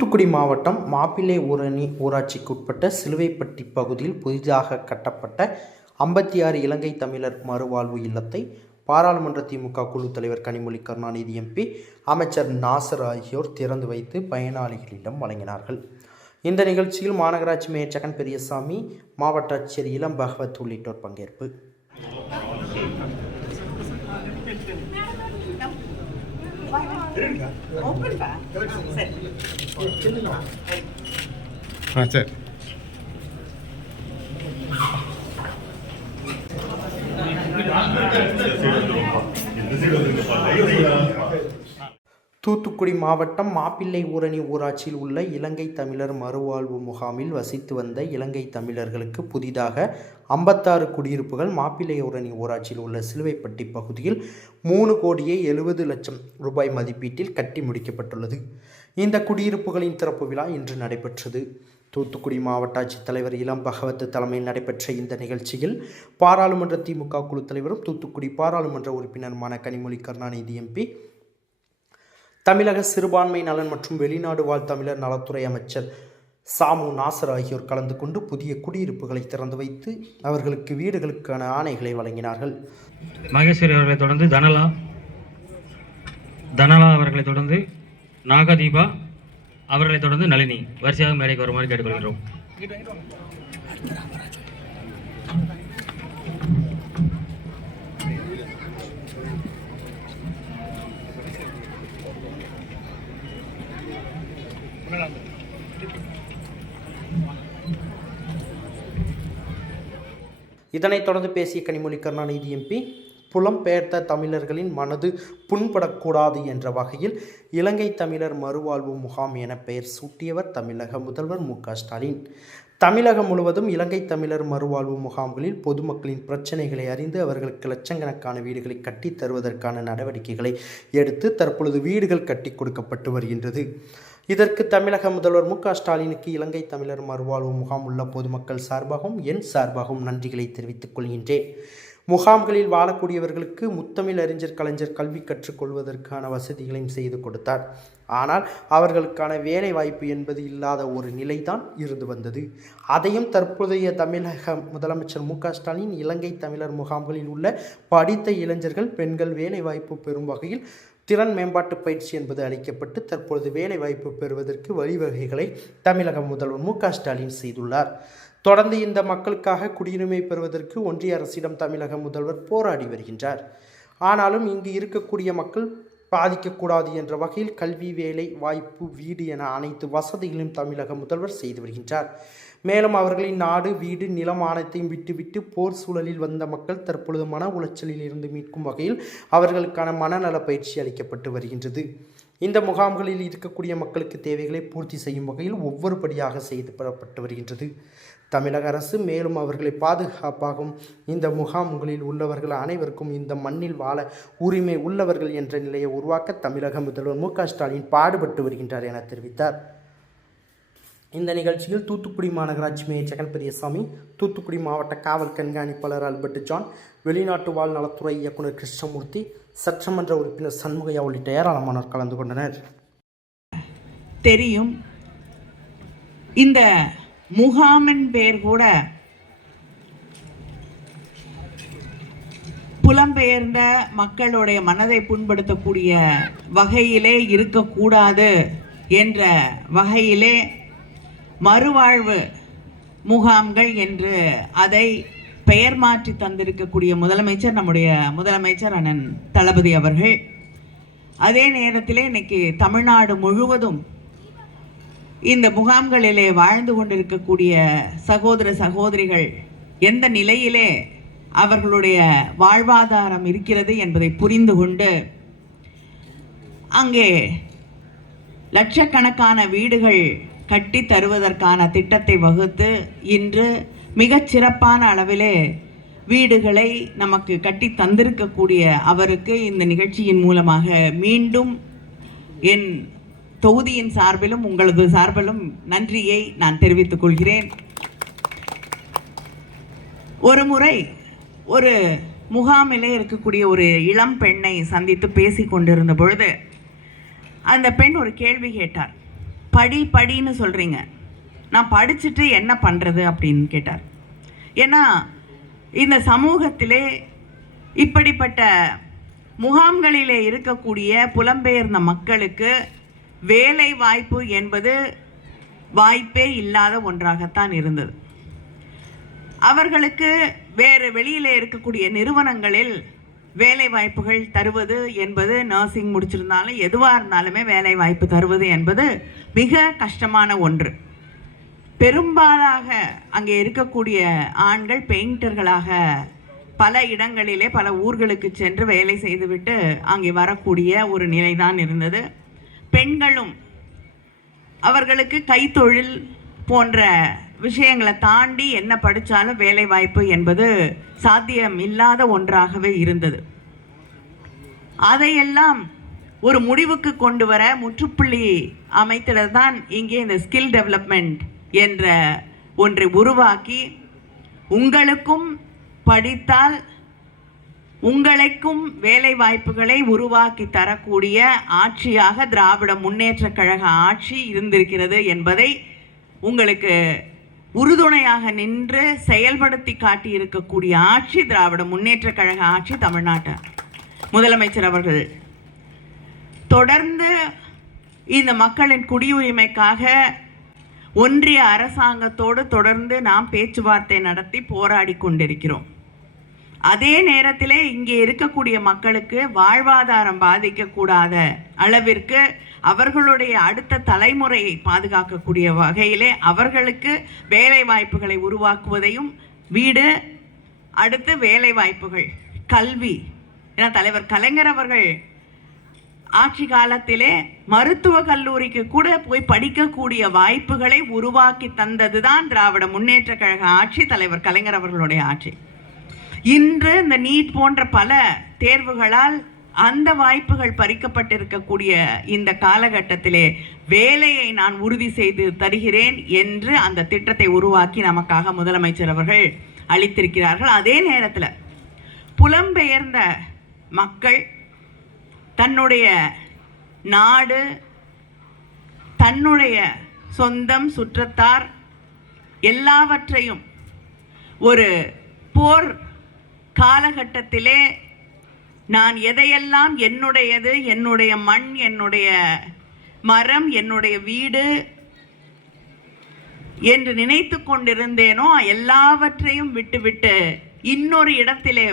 தூத்துக்குடி மாவட்டம் மாப்பிள்ளை ஊரணி ஊராட்சிக்குட்பட்ட சிலுவைப்பட்டி பகுதியில் புதிதாக கட்டப்பட்ட 56 இலங்கை தமிழர் மறுவாழ்வு இல்லத்தை பாராளுமன்ற திமுக குழு தலைவர் கனிமொழி கருணாநிதி எம்பி, அமைச்சர் நாசர் ஆகியோர் திறந்து வைத்து பயனாளிகளிடம் வழங்கினார்கள். இந்த நிகழ்ச்சியில் மாநகராட்சி மேயர் ஜெகன் பெரியசாமி, மாவட்ட ஆட்சியர் இளம் பகவத் உள்ளிட்டோர் பங்கேற்பு. தூத்துக்குடி மாவட்டம் மாப்பிள்ளை ஊரணி ஊராட்சியில் உள்ள இலங்கை தமிழர் மறுவாழ்வு முகாமில் வசித்து வந்த இலங்கை தமிழர்களுக்கு புதிதாக 56 குடியிருப்புகள் மாப்பிள்ளை ஊரணி ஊராட்சியில் உள்ள சிலுவைப்பட்டி பகுதியில் 3,70,00,000 ரூபாய் மதிப்பீட்டில் கட்டி முடிக்கப்பட்டுள்ளது. இந்த குடியிருப்புகளின் திறப்பு விழா இன்று நடைபெற்றது. தூத்துக்குடி மாவட்ட ஆட்சித்தலைவர் இளம் பகவத் தலைமையில் நடைபெற்ற இந்த நிகழ்ச்சியில் பாராளுமன்ற திமுக குழு தலைவரும் தூத்துக்குடி பாராளுமன்ற உறுப்பினருமான கனிமொழி கருணாநிதி எம்பி, தமிழக சிறுபான்மை நலன் மற்றும் வெளிநாடு வாழ் தமிழர் நலத்துறை அமைச்சர் சாமு நாசர் ஆகியோர் கலந்து கொண்டு புதிய குடியிருப்புகளை திறந்து வைத்து அவர்களுக்கு வீடுகளுக்கான ஆணைகளை வழங்கினார்கள். மகேஸ்வரி அவர்களை தொடர்ந்து தனலா அவர்களை தொடர்ந்து நாகதீபா அவர்களை தொடர்ந்து நளினி வரிசையாக மேடைக்கு வருமாறு கேட்டுக்கொள்கிறோம். இதனைத் தொடர்ந்து பேசிய கனிமொழி கருணாநிதி எம்பி, புலம்பெயர்ந்த தமிழர்களின் மனது புண்படக்கூடாது என்ற வகையில் இலங்கை தமிழர் மறுவாழ்வு முகாம் என பெயர் சூட்டியவர் தமிழக முதல்வர் மு.க.ஸ்டாலின். தமிழகம் முழுவதும் இலங்கை தமிழர் மறுவாழ்வு முகாம்களில் பொதுமக்களின் பிரச்சனைகளை அறிந்து அவர்களுக்கு லட்சக்கணக்கான வீடுகளை கட்டி தருவதற்கான நடவடிக்கைகளை எடுத்து தற்பொழுது வீடுகள் கட்டி கொடுக்கப்பட்டு வருகின்றது. இதற்கு தமிழக முதல்வர் மு.க.ஸ்டாலினுக்கு இலங்கை தமிழர் மறுவாழ்வு முகாம் உள்ள பொதுமக்கள் சார்பாகவும் என் சார்பாகவும் நன்றிகளை தெரிவித்துக் கொள்கின்றேன். முகாம்களில் வாழக்கூடியவர்களுக்கு முத்தமிழ் அறிஞர் கலைஞர் கல்வி கற்றுக்கொள்வதற்கான வசதிகளையும் செய்து கொடுத்தார். ஆனால் அவர்களுக்கான வேலை வாய்ப்பு என்பது இல்லாத ஒரு நிலைதான் இருந்து வந்தது. அதையும் தற்போதைய தமிழக முதலமைச்சர் மு.க.ஸ்டாலின் இலங்கை தமிழர் முகாம்களில் உள்ள படித்த இளைஞர்கள், பெண்கள் வேலை வாய்ப்பு பெறும் வகையில் திறன் மேம்பாட்டு பயிற்சி என்பது அளிக்கப்பட்டு தற்பொழுது வேலை வாய்ப்பு பெறுவதற்கு வழிவகைகளை தமிழக முதல்வர் மு.க.ஸ்டாலின் செய்துள்ளார். தொடர்ந்து இந்த மக்களுக்காக குடியுரிமை பெறுவதற்கு ஒன்றிய அரசிடம் தமிழக முதல்வர் போராடி வருகின்றார். ஆனாலும் இங்கு இருக்கக்கூடிய மக்கள் பாதிக்கக்கூடாது என்ற வகையில் கல்வி, வேலை வாய்ப்பு, வீடு என அனைத்து வசதிகளையும் தமிழக முதல்வர் செய்து வருகின்றார். மேலும் அவர்களின் நாடு, வீடு, நிலம் அனைத்தையும் விட்டுவிட்டு போர் சூழலில் வந்த மக்கள் தற்பொழுது மன உளைச்சலில் இருந்து மீட்கும் வகையில் அவர்களுக்கான மனநல பயிற்சி அளிக்கப்பட்டு வருகின்றது. இந்த முகாம்களில் இருக்கக்கூடிய மக்களுக்கு தேவைகளை பூர்த்தி செய்யும் வகையில் ஒவ்வொரு படியாக செய்து பெறப்பட்டு வருகின்றது. தமிழக அரசு மேலும் அவர்களை பாதுகாப்பாகவும் இந்த முகாம்களில் உள்ளவர்கள் அனைவருக்கும் இந்த மண்ணில் வாழ உரிமை உள்ளவர்கள் என்ற நிலையை உருவாக்க தமிழக முதல்வர் மு.க.ஸ்டாலின் பாடுபட்டு வருகின்றார் என தெரிவித்தார். இந்த நிகழ்ச்சியில் தூத்துக்குடி மாநகராட்சி மேயர் ஜெகன் பெரியசாமி, தூத்துக்குடி மாவட்ட காவல் கண்காணிப்பாளர் ஆல்பர்ட் ஜான், வெளிநாட்டு வாழ் நலத்துறை இயக்குநர் கிருஷ்ணமூர்த்தி, சட்டமன்ற உறுப்பினர் சண்முகையா உள்ளிட்ட ஏராளமானோர் கலந்து கொண்டனர். தெரியும், இந்த முகாமின் பேர் கூட புலம்பெயர்ந்த மக்களுடைய மனதை புண்படுத்தக்கூடிய வகையிலே இருக்கக்கூடாது என்ற வகையிலே மறுவாழ்வு முகாம்கள் என்று அதை பெயர் மாற்றி தந்திருக்கக்கூடிய முதலமைச்சர், நம்முடைய முதலமைச்சர் அண்ணன் தளபதி அவர்கள். அதே நேரத்திலே இன்னைக்கு தமிழ்நாடு முழுவதும் இந்த முகாம்களிலே வாழ்ந்து கொண்டிருக்கக்கூடிய சகோதர சகோதரிகள் எந்த நிலையிலே அவர்களுடைய வாழ்வாதாரம் இருக்கிறது என்பதை புரிந்து கொண்டு அங்கே லட்சக்கணக்கான வீடுகள் கட்டி தருவதற்கான திட்டத்தை வகுத்து இன்று மிகச் சிறப்பான அளவிலே வீடுகளை நமக்கு கட்டி தந்திருக்கக்கூடிய அவருக்கு இந்த நிகழ்ச்சியின் மூலமாக மீண்டும் என் தொகுதியின் சார்பிலும் உங்களது சார்பிலும் நன்றியை நான் தெரிவித்துக் கொள்கிறேன். ஒரு முறை ஒரு முகாமிலே இருக்கக்கூடிய ஒரு இளம் பெண்ணை சந்தித்து பேசி கொண்டிருந்த பொழுது அந்த பெண் ஒரு கேள்வி கேட்டார். படின்னு சொல்கிறீங்க, நான் படிச்சுட்டு என்ன பண்ணுறது அப்படின்னு கேட்டார். ஏன்னா இந்த சமூகத்திலே இப்படிப்பட்ட முகாம்களிலே இருக்கக்கூடிய புலம்பெயர்ந்த மக்களுக்கு வேலை வாய்ப்பு என்பது வாய்ப்பே இல்லாத ஒன்றாகத்தான் இருந்தது. அவர்களுக்கு வேறு வெளியில் இருக்கக்கூடிய நிறுவனங்களில் வேலை வாய்ப்புகள் தருவது என்பது, நர்சிங் முடிச்சிருந்தாலும் எதுவாக இருந்தாலுமே வேலை வாய்ப்பு தருவது என்பது மிக கஷ்டமான ஒன்று. பெரும்பாலாக அங்கே இருக்கக்கூடிய ஆண்கள் பெயிண்டர்களாக பல இடங்களிலே பல ஊர்களுக்கு சென்று வேலை செய்துவிட்டு அங்கே வரக்கூடிய ஒரு நிலைதான் இருந்தது. பெண்களும் அவர்களுக்கு கைத்தொழில் போன்ற விஷயங்களை தாண்டி என்ன படித்தாலும் வேலை வாய்ப்பு என்பது சாத்தியம் இல்லாத ஒன்றாகவே இருந்தது. அதையெல்லாம் ஒரு முடிவுக்கு கொண்டு வர முற்றுப்புள்ளி அமைத்திடதான் தான் இங்கே இந்த ஸ்கில் டெவலப்மெண்ட் என்ற ஒன்றை உருவாக்கி, உங்களுக்கும் படித்தால் உங்களுக்கும் வேலை வாய்ப்புகளை உருவாக்கி தரக்கூடிய ஆட்சியாக திராவிட முன்னேற்ற கழக ஆட்சி இருந்திருக்கிறது என்பதை உங்களுக்கு உறுதுணையாக நின்று செயல்படுத்தி காட்டி இருக்கக்கூடிய ஆட்சி திராவிட முன்னேற்ற கழக ஆட்சி. தமிழ்நாட்டு முதலமைச்சர் அவர்கள் தொடர்ந்து இந்த மக்களின் குடியுரிமைக்காக ஒன்றிய அரசாங்கத்தோடு தொடர்ந்து நாம் பேச்சுவார்த்தை நடத்தி போராடி கொண்டிருக்கிறோம். அதே நேரத்திலே இங்கே இருக்கக்கூடிய மக்களுக்கு வாழ்வாதாரம் பாதிக்கக்கூடாத அளவிற்கு அவர்களுடைய அடுத்த தலைமுறையை பாதுகாக்கக்கூடிய வகையிலே அவர்களுக்கு வேலை வாய்ப்புகளை உருவாக்குவதையும், வீடு அடுத்து வேலை வாய்ப்புகள், கல்வி. ஏன்னா தலைவர் கலைஞர் அவர்கள் ஆட்சி காலத்திலே மருத்துவ கல்லூரிக்கு கூட போய் படிக்கக்கூடிய வாய்ப்புகளை உருவாக்கி தந்தது தான் திராவிட முன்னேற்ற கழக ஆட்சி, தலைவர் கலைஞர் அவர்களுடைய ஆட்சி. இன்று இந்த நீட் போன்ற பல தேர்வுகளால் அந்த வாய்ப்புகள் பறிக்கப்பட்டிருக்கக்கூடிய இந்த காலகட்டத்திலே வேலையை நான் உறுதி செய்து தருகிறேன் என்று அந்த திட்டத்தை உருவாக்கி நமக்காக முதலமைச்சர் அவர்கள் அளித்திருக்கிறார்கள். அதே நேரத்தில் புலம்பெயர்ந்த மக்கள் தன்னுடைய நாடு, தன்னுடைய சொந்தம், சுற்றத்தார் எல்லாவற்றையும் ஒரு போர் காலகட்டத்திலே நான் எதையெல்லாம் என்னுடையது, என்னுடைய மண், என்னுடைய மரம், என்னுடைய வீடு என்று நினைத்து கொண்டிருந்தேனோ எல்லாவற்றையும் விட்டுவிட்டு இன்னொரு இடத்திலே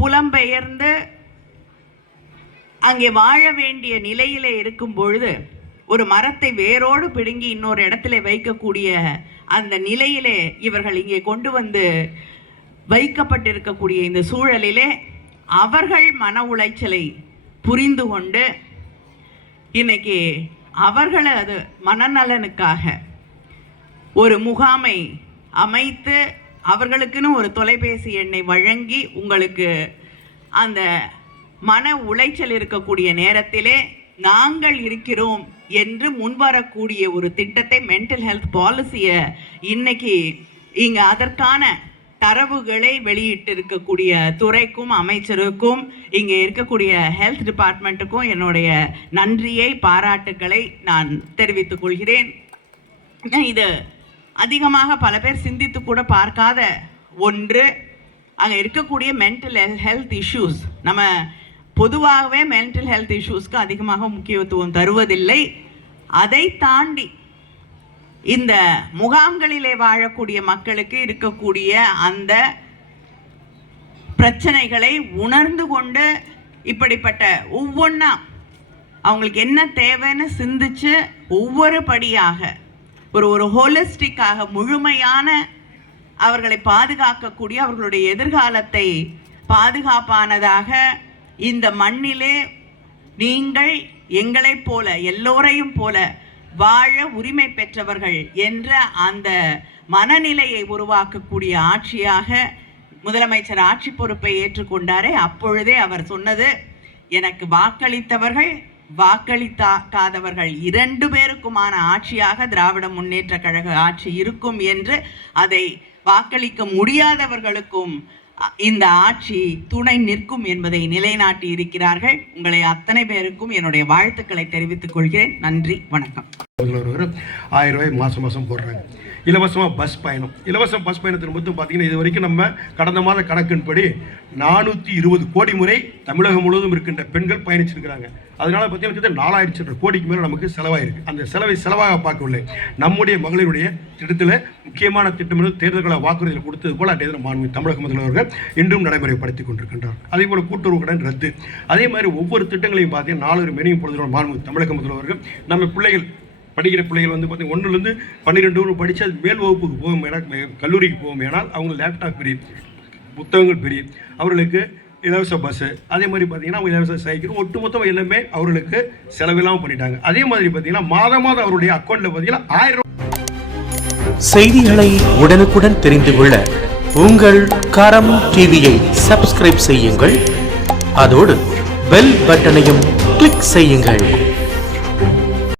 புலம்பெயர்ந்து அங்கே வாழ வேண்டிய நிலையிலே இருக்கும் பொழுது ஒரு மரத்தை வேரோடு பிடுங்கி இன்னொரு இடத்துல வைக்கக்கூடிய அந்த நிலையிலே இவர்கள் இங்கே கொண்டு வந்து வைக்கப்பட்டிருக்கக்கூடிய இந்த சூழலிலே அவர்கள் மன உளைச்சலை புரிந்து கொண்டு இன்னைக்கு அவர்களது மனநலனுக்காக ஒரு முகாமை அமைத்து அவர்களுக்குன்னு ஒரு தொலைபேசி எண்ணை வழங்கி, உங்களுக்கு அந்த மன உளைச்சல் இருக்கக்கூடிய நேரத்திலே நாங்கள் இருக்கிறோம் என்று முன்வரக்கூடிய ஒரு திட்டத்தை, மென்டல் ஹெல்த் பாலிசியை இன்னைக்கு இங்கே அதற்கான தரவுகளை வெளியிட்டு இருக்கக்கூடிய துறைக்கும் அமைச்சருக்கும் இங்கே இருக்கக்கூடிய ஹெல்த் டிபார்ட்மெண்ட்டுக்கும் என்னுடைய நன்றியை, பாராட்டுக்களை நான் தெரிவித்துக் கொள்கிறேன். இது அதிகமாக பல பேர் சிந்தித்து கூட பார்க்காத ஒன்று. அங்கே இருக்கக்கூடிய மென்டல் ஹெல்த் இஷ்யூஸ், நம்ம பொதுவாகவே மென்டல் ஹெல்த் இஷ்யூஸ்க்கு அதிகமாக முக்கியத்துவம் தருவதில்லை. அதை தாண்டி இந்த முகாம்களிலே வாழக்கூடிய மக்களுக்கு இருக்கக்கூடிய அந்த பிரச்சனைகளை உணர்ந்து கொண்டு இப்படிப்பட்ட ஒவ்வொன்றா அவங்களுக்கு என்ன தேவைன்னு சிந்திச்சு ஒவ்வொரு படியாக ஒரு ஹோலிஸ்டிக்காக முழுமையான அவர்களை பாதுகாக்கக்கூடிய, அவர்களுடைய எதிர்காலத்தை பாதுகாப்பானதாக இந்த மண்ணிலே நீங்கள் எங்களைப் போல எல்லோரையும் போல வாழ உரிமை பெற்றவர்கள் என்ற அந்த மனநிலையை உருவாக்கக்கூடிய ஆட்சியாக முதலமைச்சர் ஆட்சி பொறுப்பை ஏற்றுக்கொண்டாரே, அப்பொழுதே அவர் சொன்னது, எனக்கு வாக்களித்தவர்கள் வாக்களிக்காதவர்கள் 2 பேருக்குமான ஆட்சியாக திராவிட முன்னேற்ற கழக ஆட்சி இருக்கும் என்று, அதை வாக்களிக்க முடியாதவர்களுக்கும் இந்த ஆட்சி துணை நிற்கும் என்பதை நிலைநாட்டி இருக்கிறார்கள். உங்களை அத்தனை பேருக்கும் என்னுடைய வாழ்த்துக்களை தெரிவித்துக் கொள்கிறேன். நன்றி, வணக்கம். 1000 ரூபாய் மாதம் போடுறாங்க. இலவசமாக பஸ் பயணம். இலவச பஸ் பயணத்தின் மட்டும் பார்த்தீங்கன்னா இது வரைக்கும் நம்ம கடந்த மாத கணக்கின்படி 420 கோடி முறை தமிழகம் முழுவதும் இருக்கின்ற பெண்கள் பயணிச்சிருக்கிறாங்க. அதனால் பார்த்தீங்கன்னா 4000 கோடிக்கு மேலே நமக்கு செலவாயிருக்கு. அந்த செலவாக பார்க்கவில்லை. நம்முடைய மகளிருடைய திட்டத்தில் முக்கியமான திட்டம் தேர்தல்களை வாக்குறுதியில் கொடுத்தது போல் அன்றைய தினம் தமிழக முதல்வர்கள் இன்றும் நடைமுறைப்படுத்தி கொண்டிருக்கின்றார். அதே போல் கூட்டுறவு கடன் ரத்து. அதே மாதிரி ஒவ்வொரு திட்டங்களையும் பார்த்தீங்கன்னா 4 மெனியும் பொழுது தமிழக முதல்வர்கள் நம்ம பிள்ளைகள் படிக்கிற பிள்ளைகள் வந்து பார்த்தீங்கன்னா 1லேருந்து 12 படித்து அது மேல் வகுப்புக்கு போகும் கல்லூரிக்கு போகும். ஏனால் அவங்க லேப்டாப் ஃப்ரீ, புத்தகங்கள் ஃப்ரீ, அவர்களுக்கு இலவச பஸ்ஸு, அதே மாதிரி பார்த்தீங்கன்னா அவங்க இலவச சைக்கிள், ஒட்டுமொத்தம் எல்லாமே அவர்களுக்கு செலவில்லாமல் பண்ணிட்டாங்க. அதே மாதிரி பார்த்தீங்கன்னா மாதம் அவருடைய அக்கௌண்ட்டில் பார்த்தீங்கன்னா 1000 செய்திகளை உடனுக்குடன் தெரிந்து கொள்ள உங்கள் கரம் டிவியை சப்ஸ்கிரைப் செய்யுங்கள். அதோடு பெல் பட்டனையும் கிளிக் செய்யுங்கள்.